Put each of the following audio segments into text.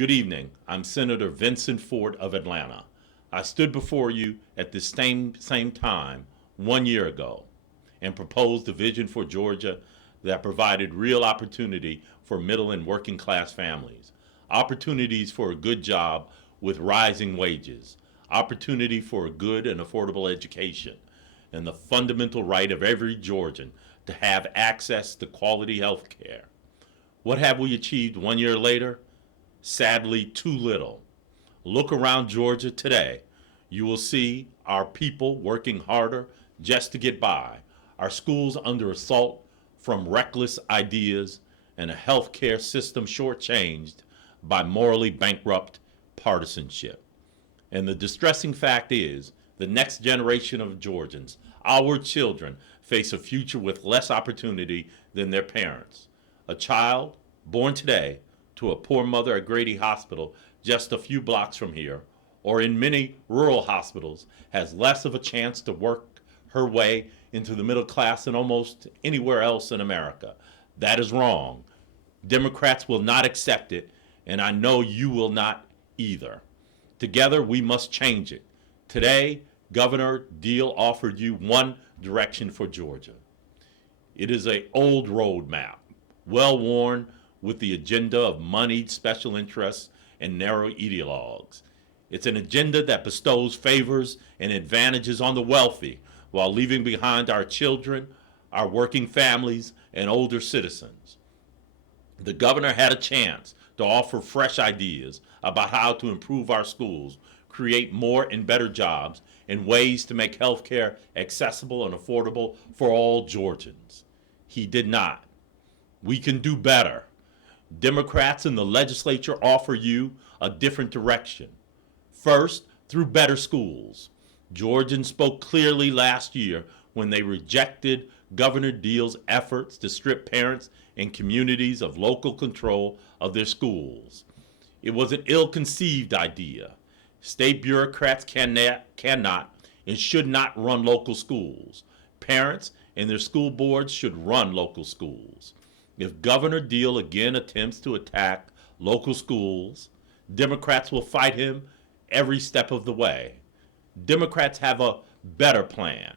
Good evening. I'm Senator Vincent Ford of Atlanta. I stood before you at this same time 1 year ago and proposed a vision for Georgia that provided real opportunity for middle and working class families, opportunities for a good job with rising wages, opportunity for a good and affordable education, and the fundamental right of every Georgian to have access to quality health care. What have we achieved 1 year later? Sadly, too little. Look around Georgia today. You will see our people working harder just to get by, our schools under assault from reckless ideas, and a healthcare system shortchanged by morally bankrupt partisanship. And the distressing fact is, the next generation of Georgians, our children, face a future with less opportunity than their parents. A child born today to a poor mother at Grady Hospital just a few blocks from here, or in many rural hospitals, has less of a chance to work her way into the middle class than almost anywhere else in America. That is wrong. Democrats will not accept it, and I know you will not either. Together, we must change it. Today, Governor Deal offered you one direction for Georgia. It is an old roadmap, well worn, with the agenda of moneyed special interests and narrow ideologues. It's an agenda that bestows favors and advantages on the wealthy while leaving behind our children, our working families, and older citizens. The governor had a chance to offer fresh ideas about how to improve our schools, create more and better jobs, and ways to make health care accessible and affordable for all Georgians. He did not. We can do better. Democrats in the legislature offer you a different direction. First, through better schools. Georgians spoke clearly last year when they rejected Governor Deal's efforts to strip parents and communities of local control of their schools. It was an ill-conceived idea. State bureaucrats cannot and should not run local schools. Parents and their school boards should run local schools. If Governor Deal again attempts to attack local schools, Democrats will fight him every step of the way. Democrats have a better plan.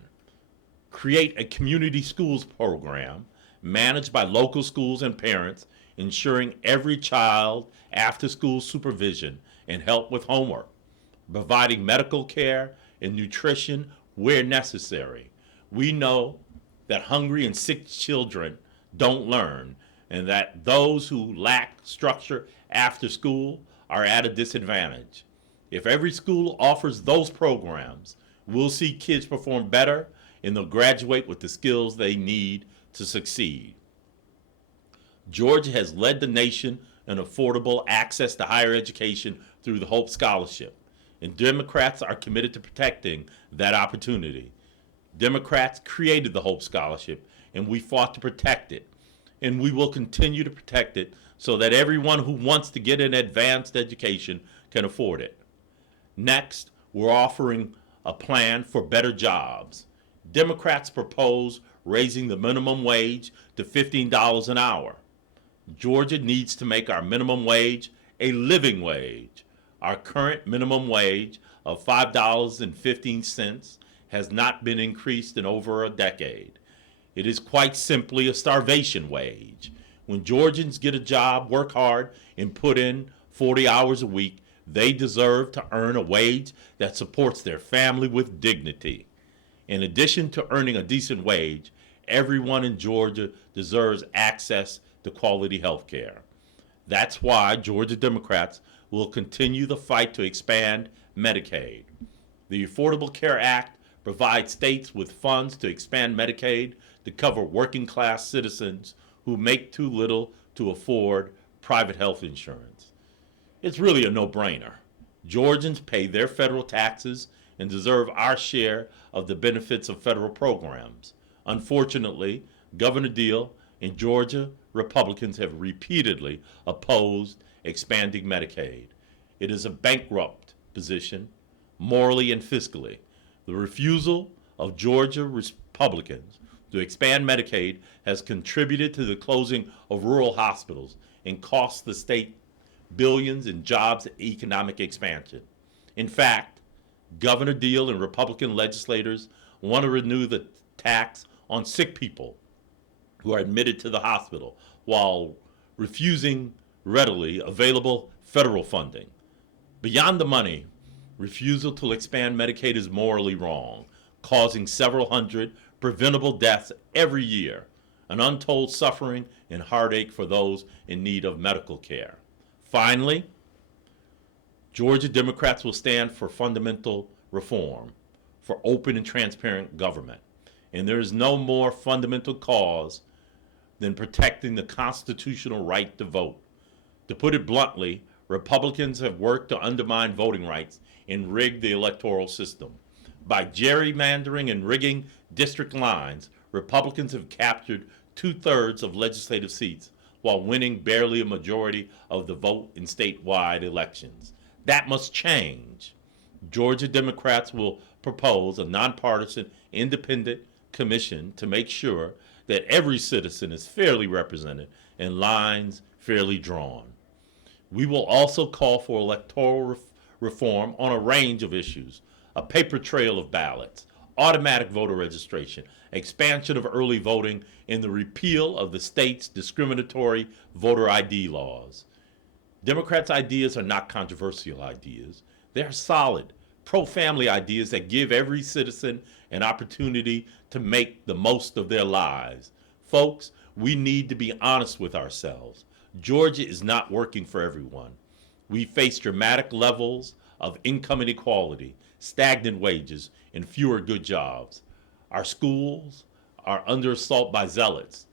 Create a community schools program managed by local schools and parents, ensuring every child after-school supervision and help with homework, providing medical care and nutrition where necessary. We know that hungry and sick children don't learn, and that those who lack structure after school are at a disadvantage. If every school offers those programs, we'll see kids perform better and they'll graduate with the skills they need to succeed. Georgia has led the nation in affordable access to higher education through the Hope Scholarship, and Democrats are committed to protecting that opportunity. Democrats created the Hope Scholarship, and we fought to protect it. And we will continue to protect it so that everyone who wants to get an advanced education can afford it. Next, we're offering a plan for better jobs. Democrats propose raising the minimum wage to $15 an hour. Georgia needs to make our minimum wage a living wage. Our current minimum wage of $5.15 has not been increased in over a decade. It is quite simply a starvation wage. When Georgians get a job, work hard, and put in 40 hours a week, they deserve to earn a wage that supports their family with dignity. In addition to earning a decent wage, everyone in Georgia deserves access to quality health care. That's why Georgia Democrats will continue the fight to expand Medicaid. The Affordable Care Act provides states with funds to expand Medicaid to cover working class citizens who make too little to afford private health insurance. It's really a no-brainer. Georgians pay their federal taxes and deserve our share of the benefits of federal programs. Unfortunately, Governor Deal and Georgia Republicans have repeatedly opposed expanding Medicaid. It is a bankrupt position, morally and fiscally. The refusal of Georgia Republicans to expand Medicaid has contributed to the closing of rural hospitals and cost the state billions in jobs and economic expansion. In fact, Governor Deal and Republican legislators want to renew the tax on sick people who are admitted to the hospital while refusing readily available federal funding. Beyond the money, refusal to expand Medicaid is morally wrong, causing several hundred preventable deaths every year, an untold suffering and heartache for those in need of medical care. Finally, Georgia Democrats will stand for fundamental reform, for open and transparent government. And there is no more fundamental cause than protecting the constitutional right to vote. To put it bluntly, Republicans have worked to undermine voting rights and rig the electoral system. By gerrymandering and rigging district lines, Republicans have captured 2/3 of legislative seats while winning barely a majority of the vote in statewide elections. That must change. Georgia Democrats will propose a nonpartisan, independent commission to make sure that every citizen is fairly represented and lines fairly drawn. We will also call for electoral reform on a range of issues: a paper trail of ballots, automatic voter registration, expansion of early voting, and the repeal of the state's discriminatory voter ID laws. Democrats' ideas are not controversial ideas. They are solid, pro-family ideas that give every citizen an opportunity to make the most of their lives. Folks, we need to be honest with ourselves. Georgia is not working for everyone. We face dramatic levels of income inequality, stagnant wages, and fewer good jobs. Our schools are under assault by zealots,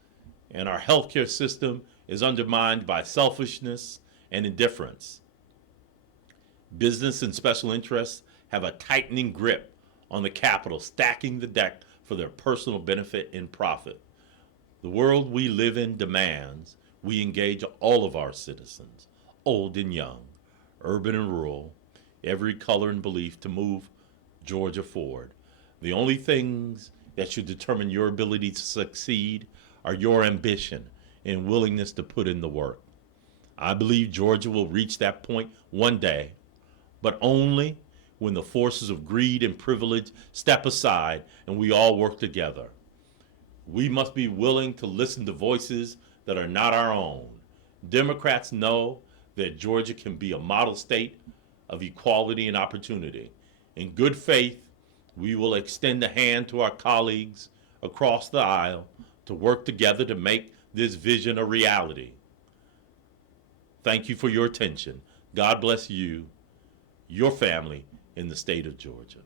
and our healthcare system is undermined by selfishness and indifference. Business and special interests have a tightening grip on the capital, stacking the deck for their personal benefit and profit. The world we live in demands we engage all of our citizens, old and young, urban and rural, every color and belief, to move Georgia forward. The only things that should determine your ability to succeed are your ambition and willingness to put in the work. I believe Georgia will reach that point one day, but only when the forces of greed and privilege step aside and we all work together. We must be willing to listen to voices that are not our own. Democrats know that Georgia can be a model state of equality and opportunity. In good faith, we will extend a hand to our colleagues across the aisle to work together to make this vision a reality. Thank you for your attention. God bless you, your family, in the state of Georgia.